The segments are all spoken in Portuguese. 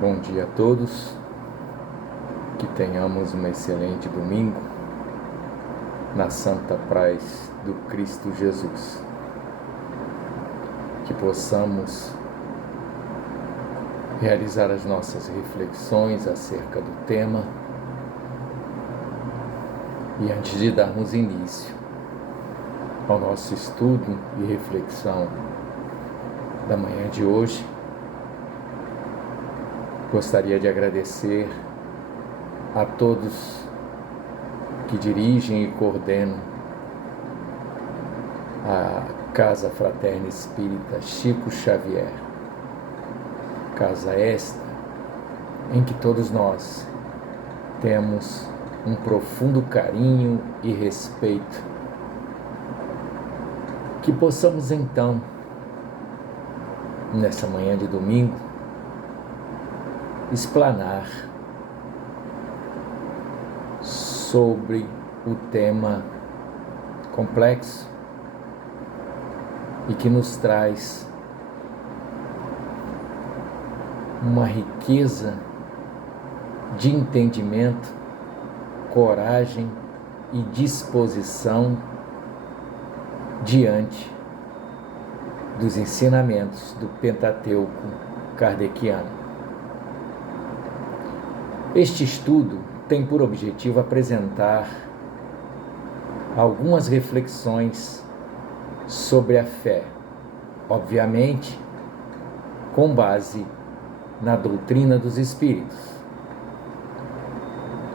Bom dia a todos, que tenhamos um excelente domingo na santa paz do Cristo Jesus, que possamos realizar as nossas reflexões acerca do tema. E antes de darmos início ao nosso estudo e reflexão da manhã de hoje, gostaria de agradecer a todos que dirigem e coordenam a Casa Fraterna Espírita Chico Xavier, casa esta em que todos nós temos um profundo carinho e respeito. Que possamos então, nessa manhã de domingo, explanar sobre o tema complexo e que nos traz uma riqueza de entendimento, coragem e disposição diante dos ensinamentos do Pentateuco kardeciano. Este estudo tem por objetivo apresentar algumas reflexões sobre a fé, obviamente com base na doutrina dos Espíritos.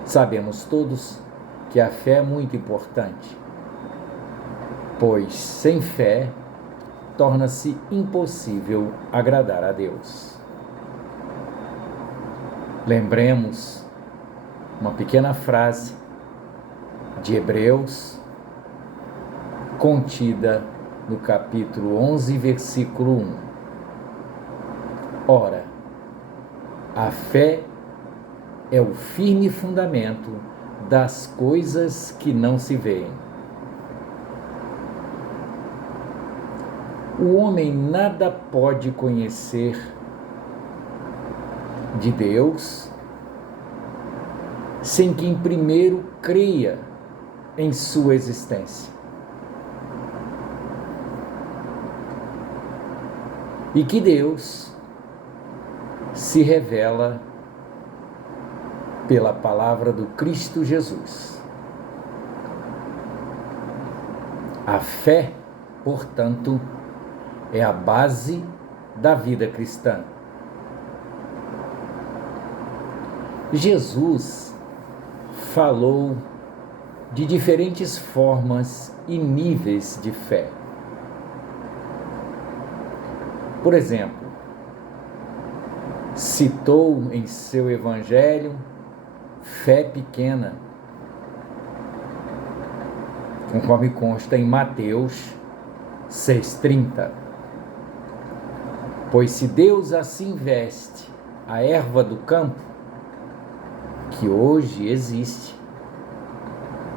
Sabemos todos que a fé é muito importante, pois sem fé torna-se impossível agradar a Deus. Lembremos uma pequena frase de Hebreus, contida no capítulo 11, versículo 1. Ora, a fé é o firme fundamento das coisas que não se veem. O homem nada pode conhecer de Deus sem que primeiro creia em sua existência. E que Deus se revela pela palavra do Cristo Jesus. A fé, portanto, é a base da vida cristã. Jesus falou de diferentes formas e níveis de fé. Por exemplo, citou em seu evangelho fé pequena, conforme consta em Mateus 6,30. Pois se Deus assim veste a erva do campo, que hoje existe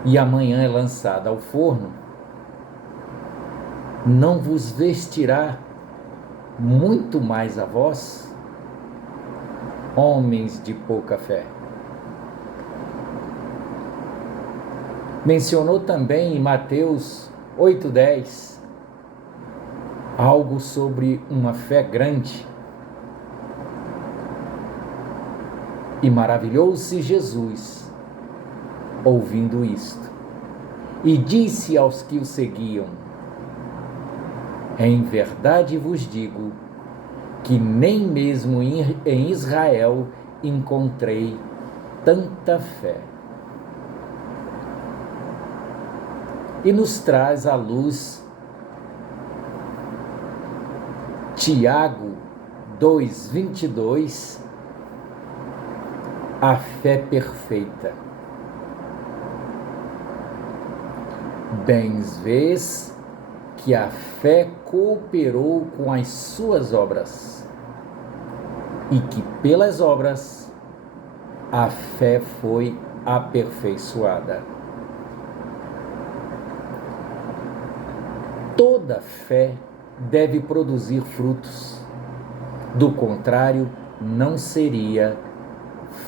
e amanhã é lançada ao forno, não vos vestirá muito mais a vós, homens de pouca fé? Mencionou também em Mateus 8,10 algo sobre uma fé grande. E maravilhou-se Jesus, ouvindo isto, e disse aos que o seguiam: em verdade vos digo, que nem mesmo em Israel encontrei tanta fé. E nos traz à luz Tiago 2,22, a fé perfeita. Bem vês que a fé cooperou com as suas obras, e que pelas obras a fé foi aperfeiçoada. Toda fé deve produzir frutos. Do contrário, não seria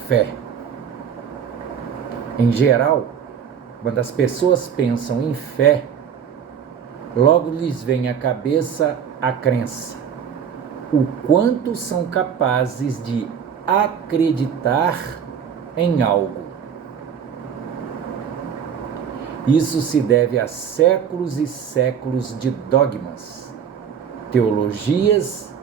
fé. Em geral, quando as pessoas pensam em fé, logo lhes vem à cabeça a crença, o quanto são capazes de acreditar em algo. Isso se deve a séculos e séculos de dogmas, teologias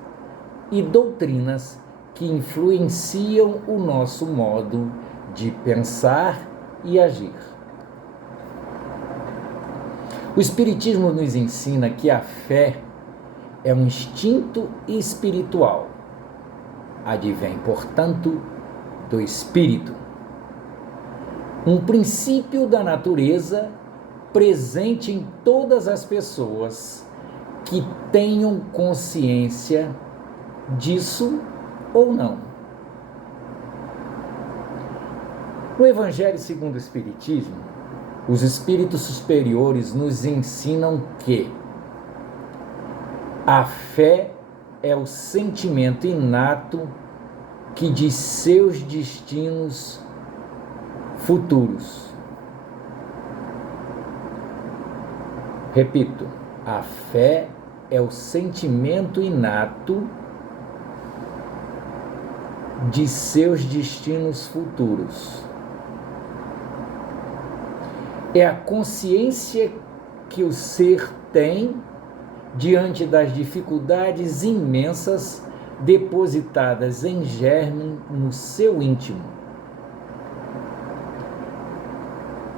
e doutrinas que influenciam o nosso modo de pensar e agir. O Espiritismo nos ensina que a fé é um instinto espiritual. Advém, portanto, do espírito. Um princípio da natureza presente em todas as pessoas que tenham consciência disso ou não. No Evangelho segundo o Espiritismo, os espíritos superiores nos ensinam que a fé é o sentimento inato que diz seus destinos futuros. Repito, a fé é o sentimento inato de seus destinos futuros. É a consciência que o ser tem diante das dificuldades imensas depositadas em germe no seu íntimo.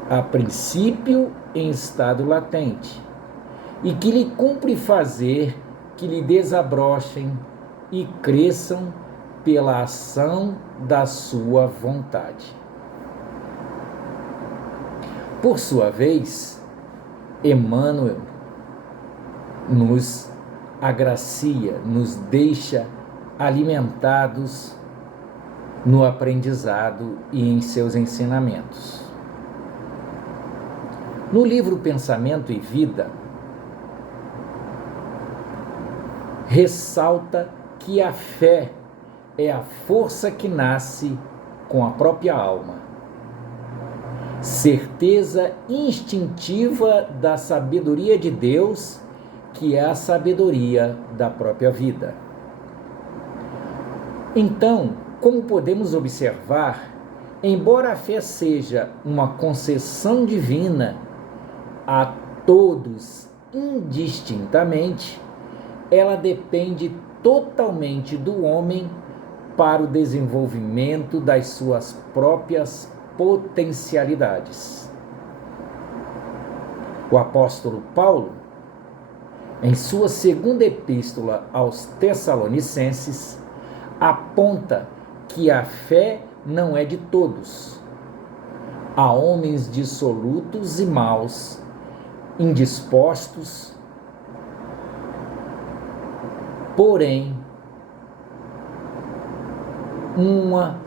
A princípio em estado latente, e que lhe cumpre fazer que lhe desabrochem e cresçam pela ação da sua vontade. Por sua vez, Emmanuel nos agracia, nos deixa alimentados no aprendizado e em seus ensinamentos. No livro Pensamento e Vida, ressalta que a fé é a força que nasce com a própria alma. Certeza instintiva da sabedoria de Deus, que é a sabedoria da própria vida. Então, como podemos observar, embora a fé seja uma concessão divina a todos indistintamente, ela depende totalmente do homem para o desenvolvimento das suas próprias potencialidades. O apóstolo Paulo, em sua segunda epístola aos Tessalonicenses, aponta que a fé não é de todos. Há homens dissolutos e maus, indispostos, porém, uma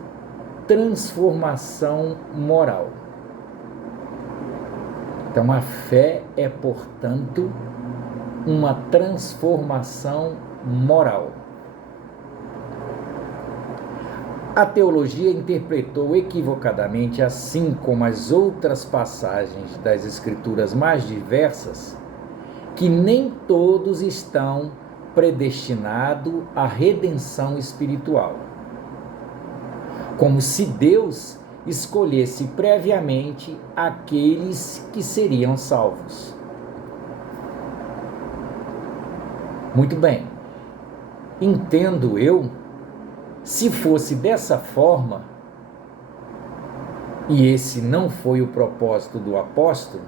transformação moral. Então, a fé é, portanto, uma transformação moral. A teologia interpretou equivocadamente, assim como as outras passagens das Escrituras mais diversas, que nem todos estão predestinados à redenção espiritual, como se Deus escolhesse previamente aqueles que seriam salvos. Muito bem, entendo eu, se fosse dessa forma, e esse não foi o propósito do apóstolo,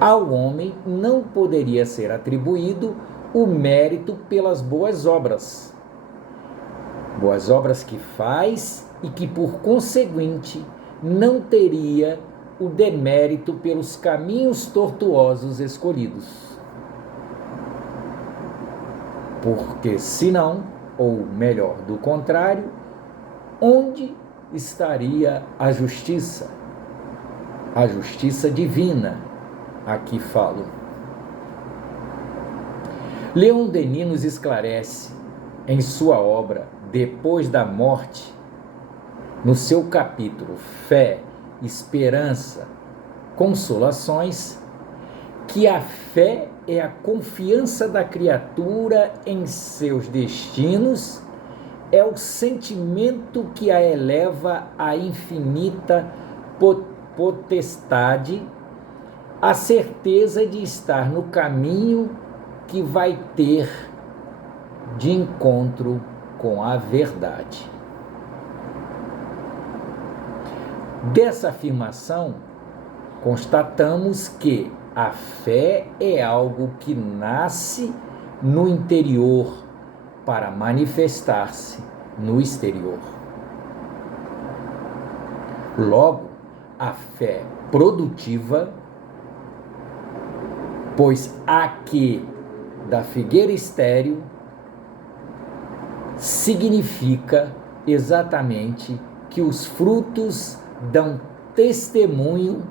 ao homem não poderia ser atribuído o mérito pelas boas obras que faz e que, por conseguinte, não teria o demérito pelos caminhos tortuosos escolhidos. Porque, senão, ou melhor, do contrário, onde estaria a justiça? A justiça divina, aqui falo. Leon Denis nos esclarece em sua obra Depois da Morte, no seu capítulo Fé, Esperança, Consolações, que a fé é a confiança da criatura em seus destinos, é o sentimento que a eleva à infinita potestade, a certeza de estar no caminho que vai ter de encontro com a verdade. Dessa afirmação, constatamos que a fé é algo que nasce no interior para manifestar-se no exterior. Logo, a fé produtiva, pois a que da figueira estéril significa exatamente que os frutos dão testemunho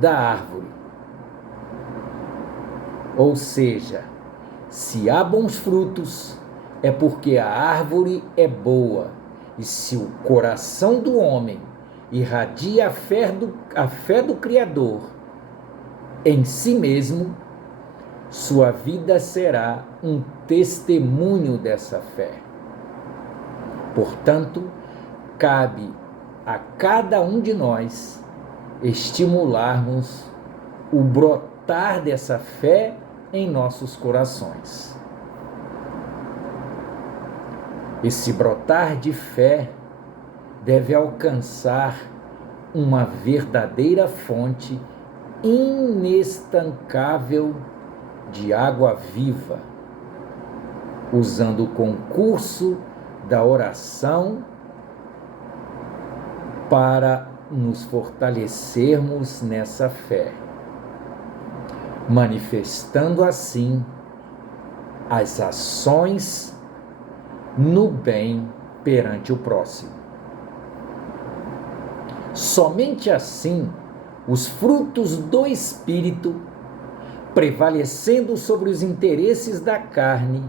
da árvore. Ou seja, se há bons frutos, é porque a árvore é boa, e se o coração do homem irradia a fé do Criador em si mesmo, sua vida será um testemunho dessa fé. Portanto, cabe a cada um de nós estimularmos o brotar dessa fé em nossos corações. Esse brotar de fé deve alcançar uma verdadeira fonte inestancável de água viva, usando o concurso da oração para nos fortalecermos nessa fé, manifestando assim as ações no bem perante o próximo. Somente assim, os frutos do Espírito, prevalecendo sobre os interesses da carne,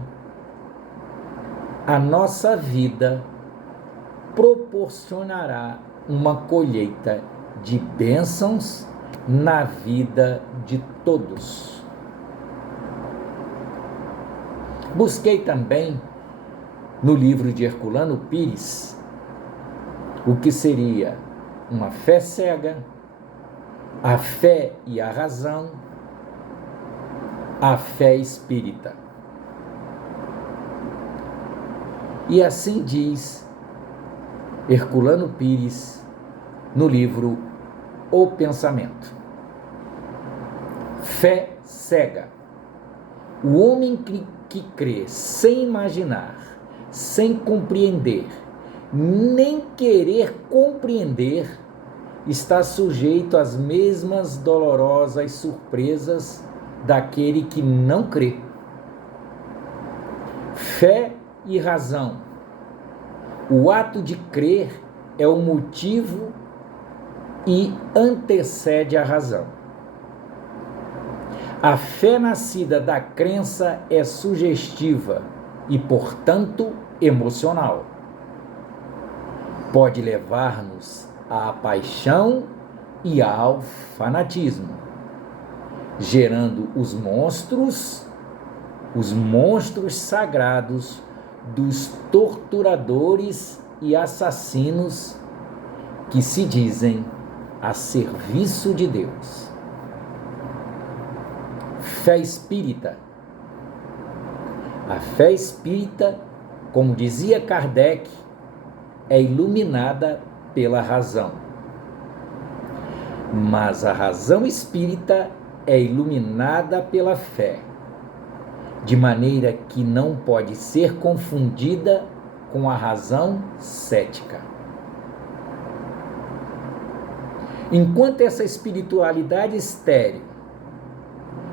a nossa vida proporcionará uma colheita de bênçãos na vida de todos. Busquei também no livro de Herculano Pires o que seria uma fé cega, a fé e a razão, a fé espírita. E assim diz Herculano Pires no livro O Pensamento. Fé cega. O homem que crê sem imaginar, sem compreender, nem querer compreender, está sujeito às mesmas dolorosas surpresas daquele que não crê. Fé e razão. O ato de crer é o motivo e antecede a razão. A fé nascida da crença é sugestiva e, portanto, emocional. Pode levar-nos à paixão e ao fanatismo, gerando os monstros sagrados dos torturadores e assassinos que se dizem a serviço de Deus. Fé espírita. A fé espírita, como dizia Kardec, é iluminada pela razão. Mas a razão espírita é iluminada pela fé, de maneira que não pode ser confundida com a razão cética. Enquanto essa espiritualidade estéril,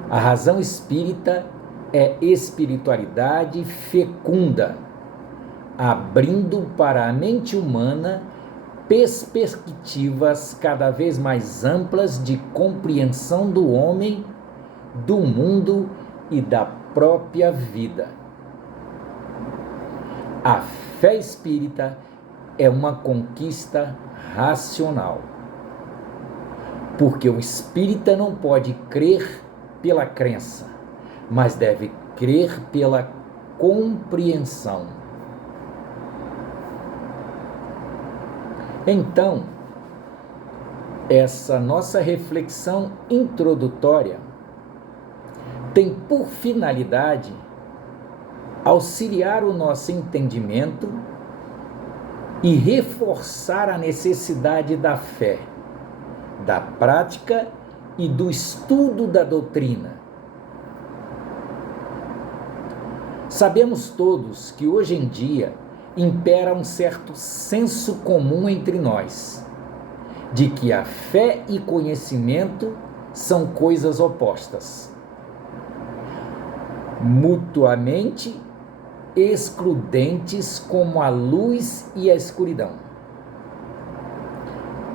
a razão espírita é espiritualidade fecunda, abrindo para a mente humana perspectivas cada vez mais amplas de compreensão do homem, do mundo e da própria vida. A fé espírita é uma conquista racional, porque o espírita não pode crer pela crença, mas deve crer pela compreensão. Então, essa nossa reflexão introdutória tem por finalidade auxiliar o nosso entendimento e reforçar a necessidade da fé, da prática e do estudo da doutrina. Sabemos todos que hoje em dia impera um certo senso comum entre nós, de que a fé e conhecimento são coisas opostas, mutuamente excludentes, como a luz e a escuridão.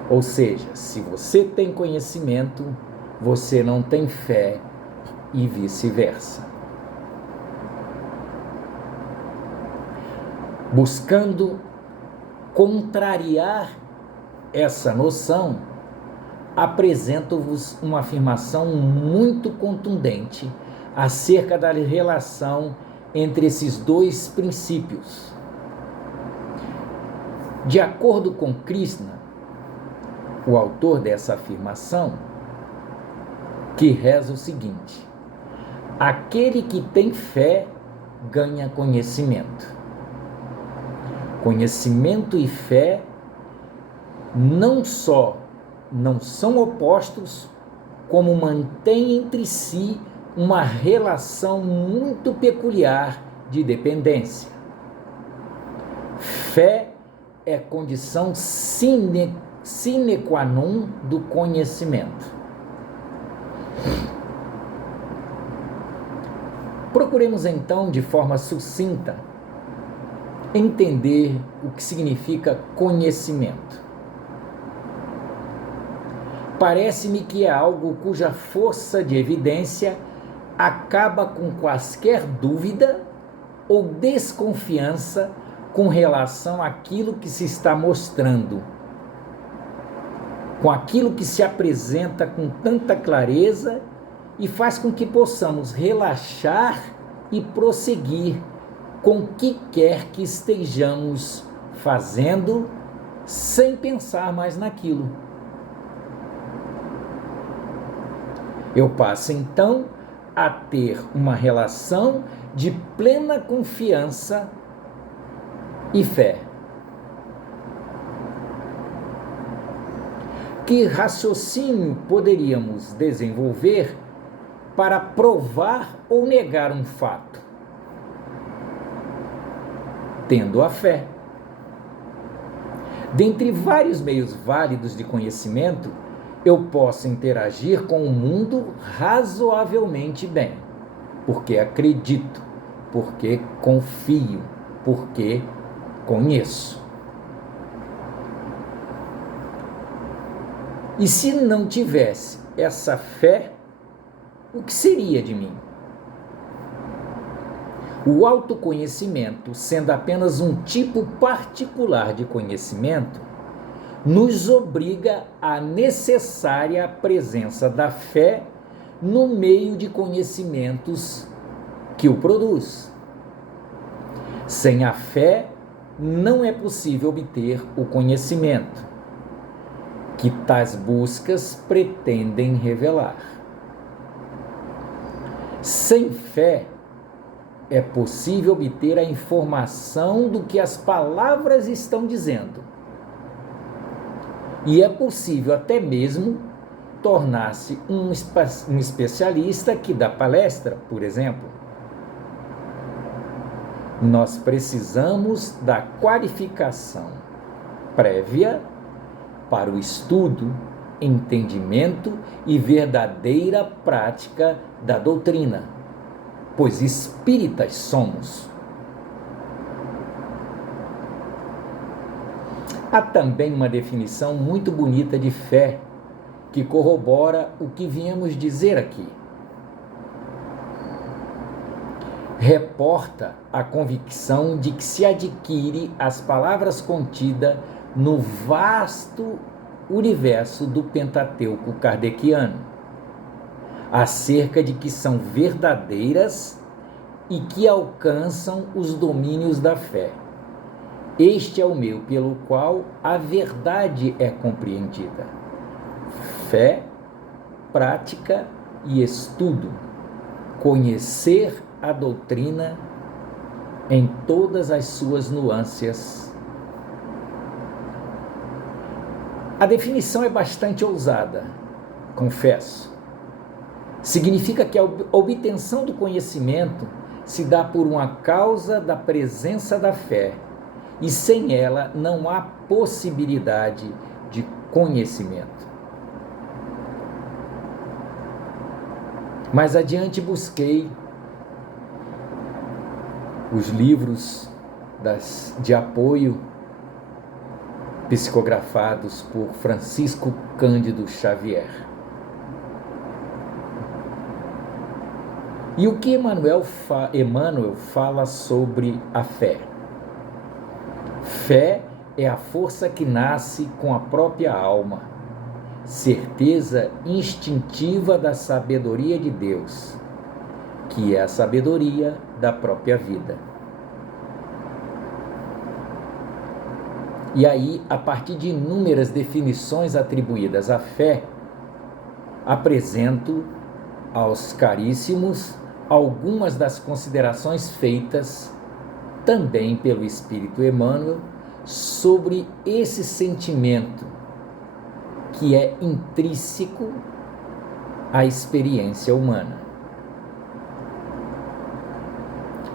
Ou seja, se você tem conhecimento, você não tem fé e vice-versa. Buscando contrariar essa noção, apresento-vos uma afirmação muito contundente acerca da relação entre esses dois princípios. De acordo com Krishna, o autor dessa afirmação, que reza o seguinte: aquele que tem fé ganha conhecimento. Conhecimento e fé não só não são opostos, como mantêm entre si uma relação muito peculiar de dependência. Fé é condição sine qua non do conhecimento. Procuremos então, de forma sucinta, entender o que significa conhecimento. Parece-me que é algo cuja força de evidência acaba com quaisquer dúvida ou desconfiança com relação àquilo que se está mostrando, com aquilo que se apresenta com tanta clareza e faz com que possamos relaxar e prosseguir com o que quer que estejamos fazendo, sem pensar mais naquilo. Eu passo então a ter uma relação de plena confiança e fé. Que raciocínio poderíamos desenvolver para provar ou negar um fato? Tendo a fé. Dentre vários meios válidos de conhecimento, eu posso interagir com o mundo razoavelmente bem, porque acredito, porque confio, porque conheço. E se não tivesse essa fé, o que seria de mim? O autoconhecimento, sendo apenas um tipo particular de conhecimento, nos obriga à necessária presença da fé no meio de conhecimentos que o produz. Sem a fé, não é possível obter o conhecimento que tais buscas pretendem revelar. Sem fé, é possível obter a informação do que as palavras estão dizendo. E é possível até mesmo tornar-se um especialista que dá palestra, por exemplo. Nós precisamos da qualificação prévia para o estudo, entendimento e verdadeira prática da doutrina, pois espíritas somos. Há também uma definição muito bonita de fé, que corrobora o que viemos dizer aqui. reporta a convicção de que se adquire as palavras contidas no vasto universo do Pentateuco kardeciano, acerca de que são verdadeiras e que alcançam os domínios da fé. Este é o meio pelo qual a verdade é compreendida. Fé, prática e estudo. Conhecer a doutrina em todas as suas nuances. A definição é bastante ousada, confesso. Significa que a obtenção do conhecimento se dá por uma causa da presença da fé, e sem ela não há possibilidade de conhecimento. Mais adiante busquei os livros de apoio psicografados por Francisco Cândido Xavier. E o que Emmanuel fala sobre a fé? Fé é a força que nasce com a própria alma, certeza instintiva da sabedoria de Deus, que é a sabedoria da própria vida. E aí, a partir de inúmeras definições atribuídas à fé, apresento aos caríssimos algumas das considerações feitas também pelo Espírito Emmanuel sobre esse sentimento que é intrínseco à experiência humana.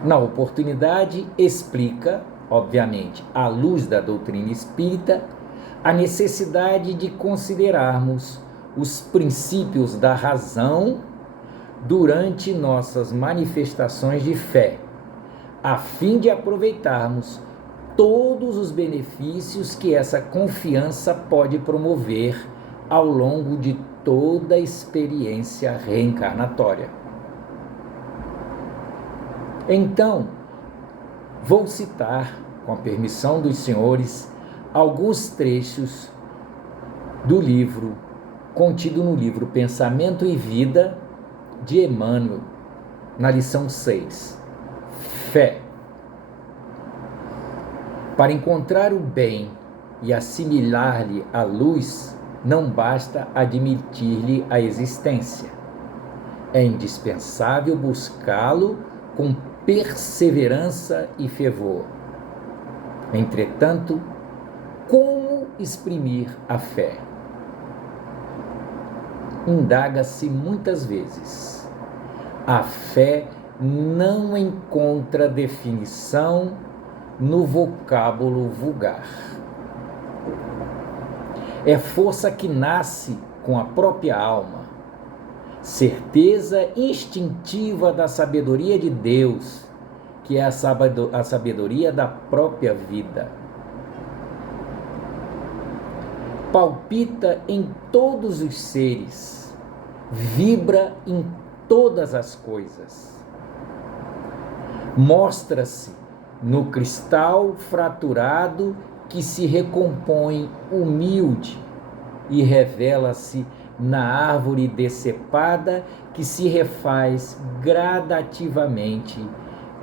Na oportunidade, explica, obviamente, à luz da doutrina espírita, a necessidade de considerarmos os princípios da razão durante nossas manifestações de fé, a fim de aproveitarmos todos os benefícios que essa confiança pode promover ao longo de toda a experiência reencarnatória. Então, vou citar, com a permissão dos senhores, alguns trechos do livro, contido no livro Pensamento e Vida, de Emmanuel, na lição 6. Fé. Para encontrar o bem e assimilar-lhe a luz, não basta admitir-lhe a existência. É indispensável buscá-lo com perseverança e fervor. Entretanto, como exprimir a fé? Indaga-se muitas vezes. A fé não encontra definição no vocábulo vulgar. É força que nasce com a própria alma, certeza instintiva da sabedoria de Deus, que é a sabedoria da própria vida. Palpita em todos os seres, vibra em todas as coisas. Mostra-se no cristal fraturado que se recompõe humilde e revela-se na árvore decepada que se refaz gradativamente,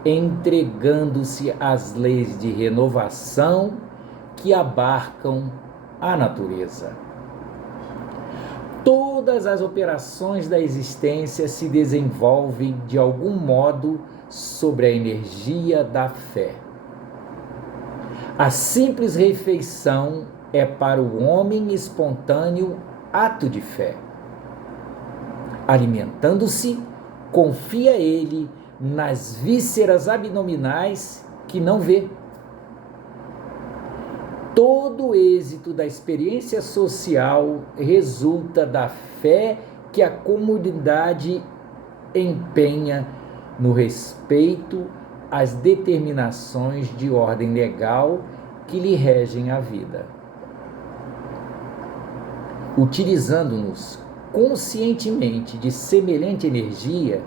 entregando-se às leis de renovação que abarcam a natureza. Todas as operações da existência se desenvolvem de algum modo sobre a energia da fé. A simples refeição é para o homem espontâneo ato de fé. Alimentando-se, confia ele nas vísceras abdominais que não vê. Todo o êxito da experiência social resulta da fé que a comunidade empenha no respeito às determinações de ordem legal que lhe regem a vida. Utilizando-nos conscientemente de semelhante energia,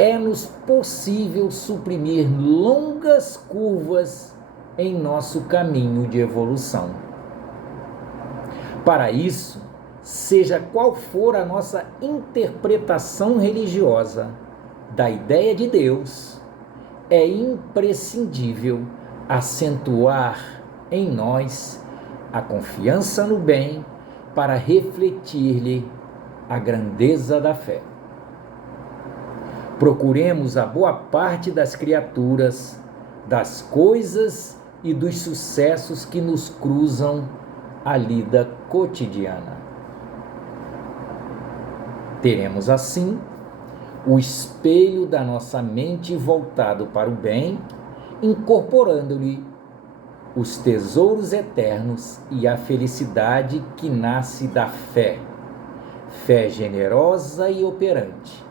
é-nos possível suprimir longas curvas em nosso caminho de evolução. Para isso, seja qual for a nossa interpretação religiosa da ideia de Deus, é imprescindível acentuar em nós a confiança no bem para refletir-lhe a grandeza da fé. Procuremos a boa parte das criaturas, das coisas e dos sucessos que nos cruzam a lida cotidiana. Teremos assim o espelho da nossa mente voltado para o bem, incorporando-lhe os tesouros eternos e a felicidade que nasce da fé, fé generosa e operante,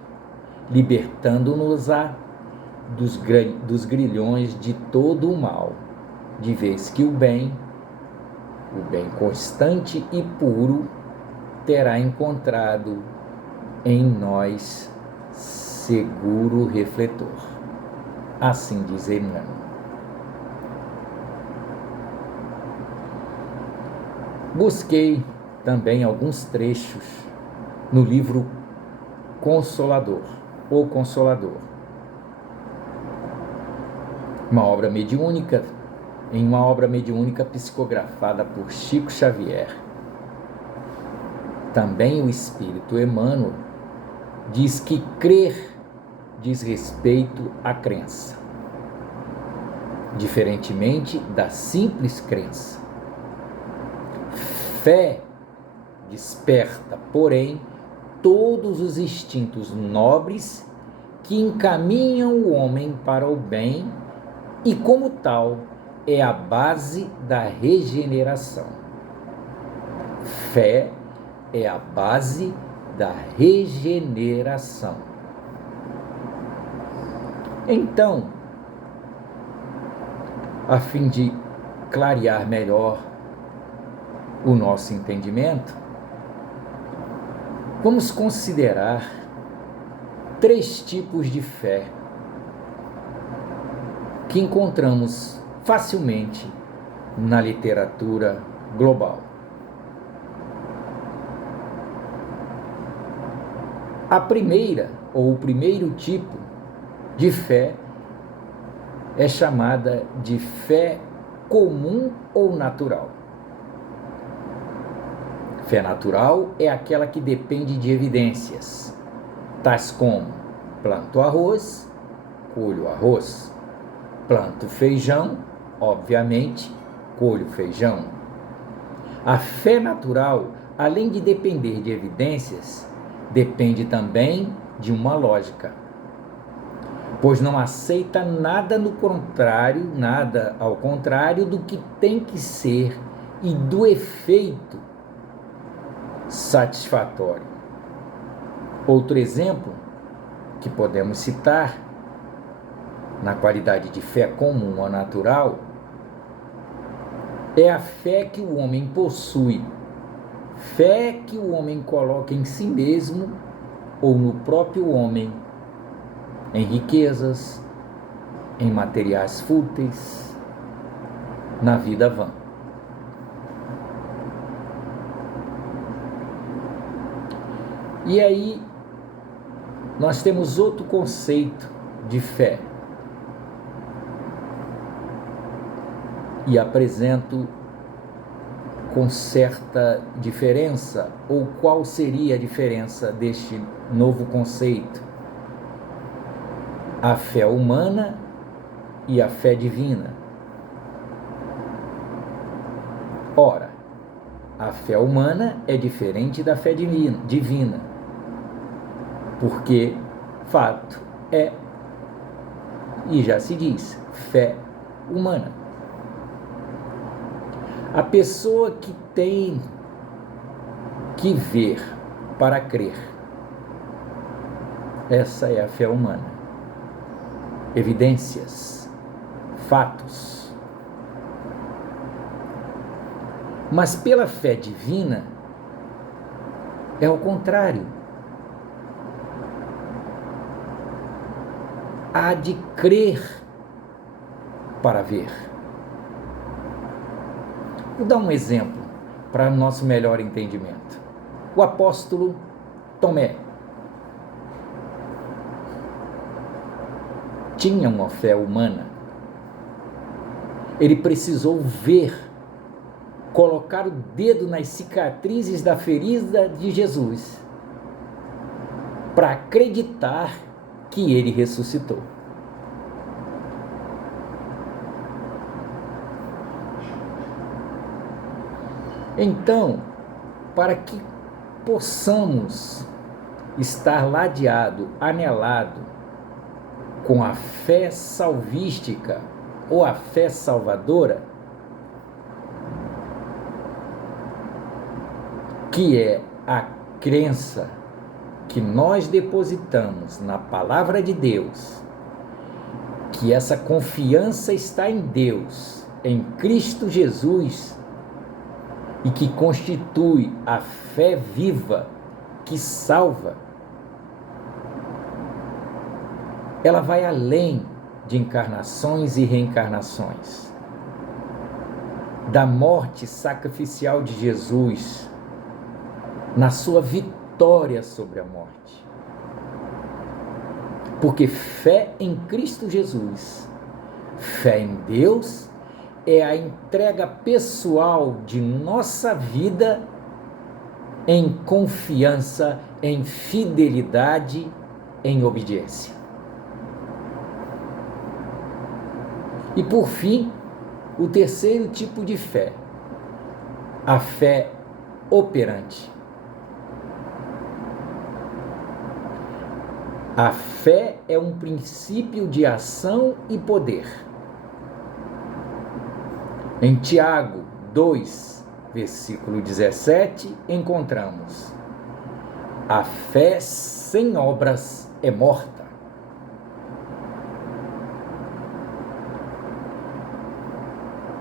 libertando-nos-á dos grilhões de todo o mal, de vez que o bem constante e puro, terá encontrado em nós seguro refletor. Assim diz Emmanuel. Busquei também alguns trechos no livro Consolador, O Consolador, em uma obra mediúnica psicografada por Chico Xavier. Também o Espírito Emmanuel diz que crer diz respeito à crença, diferentemente da simples crença. Fé desperta, porém, todos os instintos nobres que encaminham o homem para o bem e, como tal, é a base da regeneração. Fé é a base da regeneração. Então, a fim de clarear melhor o nosso entendimento, vamos considerar 3 tipos de fé que encontramos facilmente na literatura global. A primeira, ou o primeiro tipo de fé, é chamada de fé comum ou natural. Fé natural é aquela que depende de evidências, tais como: planto arroz, colho arroz; planto feijão, obviamente, colho feijão. A fé natural, além de depender de evidências, depende também de uma lógica, pois não aceita nada ao contrário do que tem que ser e do efeito satisfatório. Outro exemplo que podemos citar na qualidade de fé comum ou natural é a fé que o homem possui, fé que o homem coloca em si mesmo ou no próprio homem, em riquezas, em materiais fúteis, na vida vã. E aí, nós temos outro conceito de fé. E apresento com certa diferença, ou qual seria a diferença deste novo conceito? A fé humana e a fé divina. Ora, a fé humana é diferente da fé divina, porque fato é, e já se diz, fé humana. A pessoa que tem que ver para crer, essa é a fé humana. Evidências, fatos. Mas pela fé divina é o contrário. há de crer para ver. Vou dar um exemplo para nosso melhor entendimento. O apóstolo Tomé tinha uma fé humana. Ele precisou ver, colocar o dedo nas cicatrizes da ferida de Jesus, para acreditar que ele ressuscitou. Então, para que possamos estar ladeado, anelado com a fé salvística ou a fé salvadora, que é a crença que nós depositamos na palavra de Deus, que essa confiança está em Deus, em Cristo Jesus, e que constitui a fé viva que salva, ela vai além de encarnações e reencarnações, da morte sacrificial de Jesus, na sua vitória sobre a morte. Porque fé em Cristo Jesus, fé em Deus, é a entrega pessoal de nossa vida em confiança, em fidelidade, em obediência. E por fim, o terceiro tipo de fé, a fé operante. A fé é um princípio de ação e poder. Em Tiago 2, versículo 17, encontramos: a fé sem obras é morta.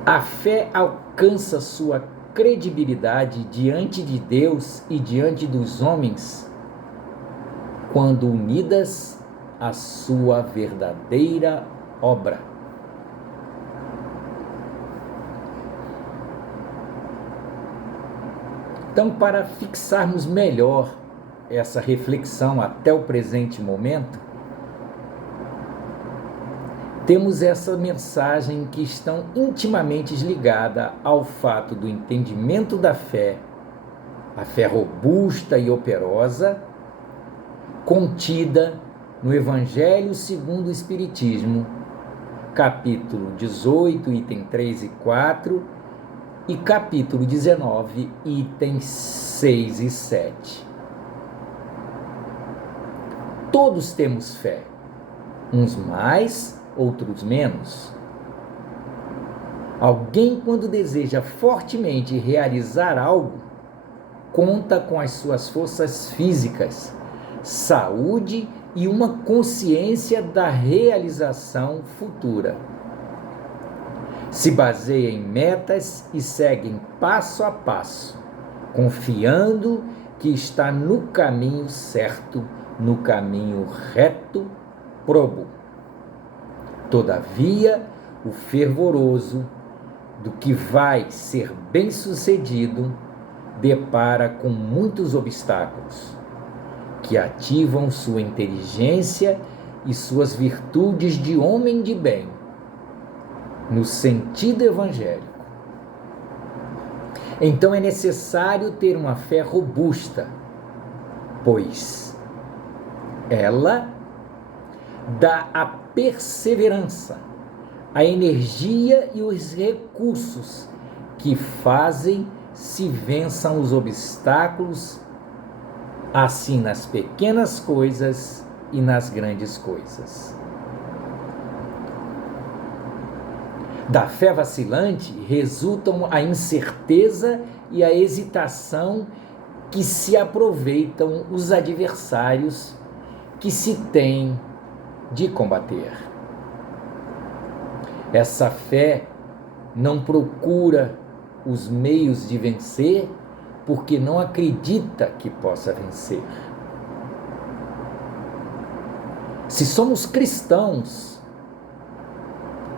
A fé alcança sua credibilidade diante de Deus e diante dos homens quando unidas à sua verdadeira obra. Então, para fixarmos melhor essa reflexão até o presente momento, temos essa mensagem que estão intimamente ligada ao fato do entendimento da fé, a fé robusta e operosa, contida no Evangelho segundo o Espiritismo, capítulo 18, item 3 e 4, e capítulo 19, itens 6 e 7. Todos temos fé, uns mais, outros menos. Alguém, quando deseja fortemente realizar algo, conta com as suas forças físicas, saúde e uma consciência da realização futura. Se baseia em metas e segue passo a passo, confiando que está no caminho certo, no caminho reto, probo. Todavia, o fervoroso do que vai ser bem-sucedido depara com muitos obstáculos, que ativam sua inteligência e suas virtudes de homem de bem, no sentido evangélico. Então é necessário ter uma fé robusta, pois ela dá a perseverança, a energia e os recursos que fazem se vençam os obstáculos, assim nas pequenas coisas e nas grandes coisas. Da fé vacilante resultam a incerteza e a hesitação que se aproveitam os adversários que se têm de combater. Essa fé não procura os meios de vencer porque não acredita que possa vencer. Se somos cristãos,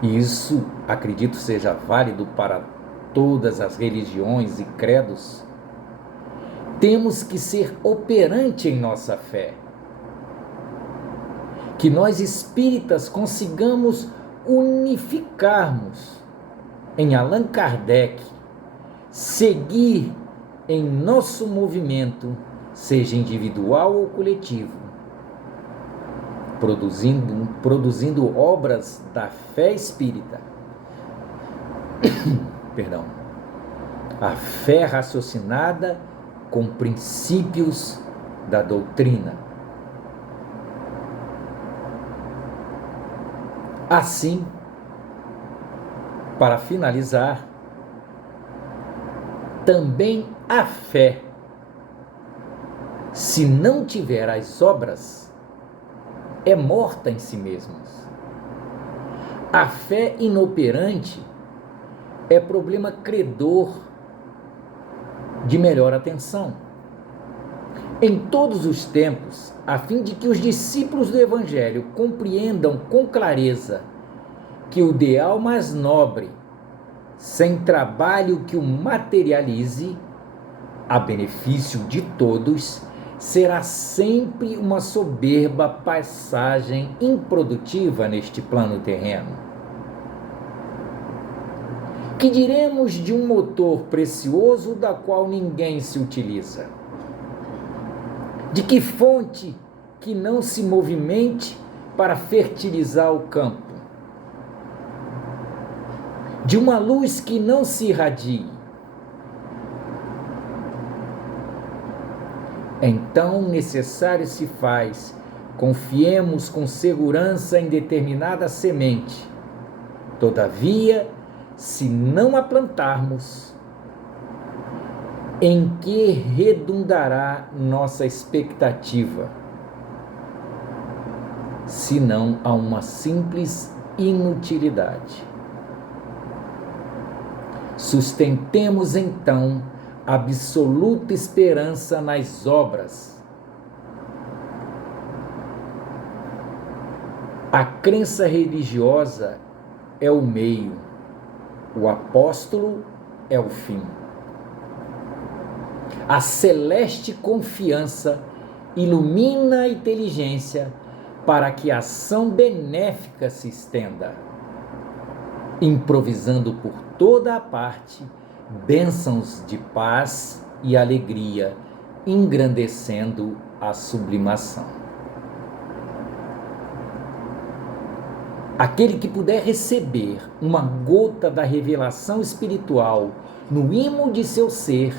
e isso acredito seja válido para todas as religiões e credos, temos que ser operante em nossa fé. Que nós espíritas consigamos unificarmos em Allan Kardec, seguir em nosso movimento, seja individual ou coletivo, produzindo obras da fé espírita. Perdão. A fé raciocinada com princípios da doutrina. Assim, para finalizar, também a fé, se não tiver as obras, é morta em si mesmas. A fé inoperante é problema credor de melhor atenção. Em todos os tempos, a fim de que os discípulos do Evangelho compreendam com clareza que o ideal mais nobre, sem trabalho que o materialize, a benefício de todos, será sempre uma soberba passagem improdutiva neste plano terreno. Que diremos de um motor precioso da qual ninguém se utiliza? De que fonte que não se movimente para fertilizar o campo? De uma luz que não se irradie? Então necessário se faz, confiemos com segurança em determinada semente. Todavia, se não a plantarmos, em que redundará nossa expectativa? Senão a uma simples inutilidade. Sustentemos então absoluta esperança nas obras. A crença religiosa é o meio, o apóstolo é o fim. A celeste confiança ilumina a inteligência para que a ação benéfica se estenda, improvisando por toda a parte bênçãos de paz e alegria, engrandecendo a sublimação. Aquele que puder receber uma gota da revelação espiritual no imo de seu ser,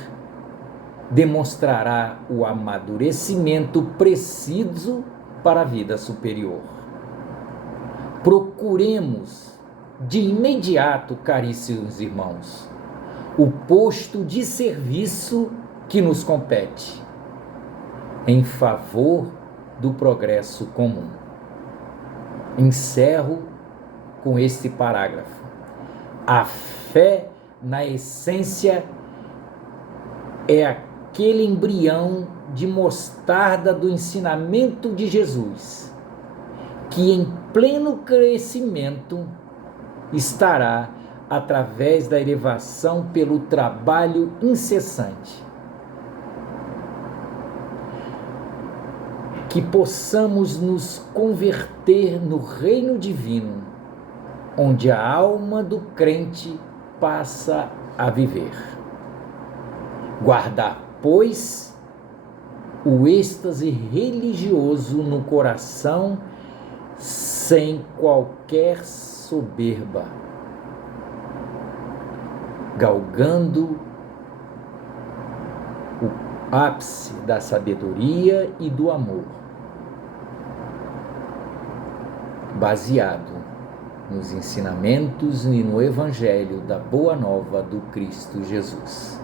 demonstrará o amadurecimento preciso para a vida superior. Procuremos de imediato, caríssimos irmãos, o posto de serviço que nos compete, em favor do progresso comum. Encerro com este parágrafo. A fé, na essência, é aquele embrião de mostarda do ensinamento de Jesus, que em pleno crescimento estará através da elevação pelo trabalho incessante. Que possamos nos converter no reino divino, onde a alma do crente passa a viver. Guardar, pois, o êxtase religioso no coração sem qualquer soberba, galgando o ápice da sabedoria e do amor, baseado nos ensinamentos e no Evangelho da Boa Nova do Cristo Jesus.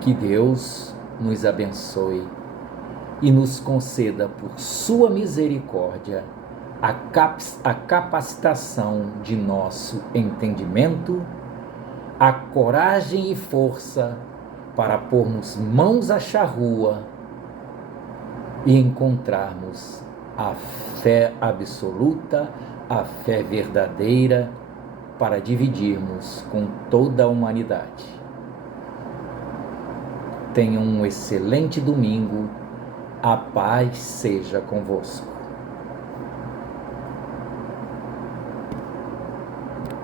Que Deus nos abençoe e nos conceda, por sua misericórdia, a capacitação de nosso entendimento, a coragem e força para pormos mãos à charrua e encontrarmos a fé absoluta, a fé verdadeira, para dividirmos com toda a humanidade. Tenham um excelente domingo. A paz seja convosco.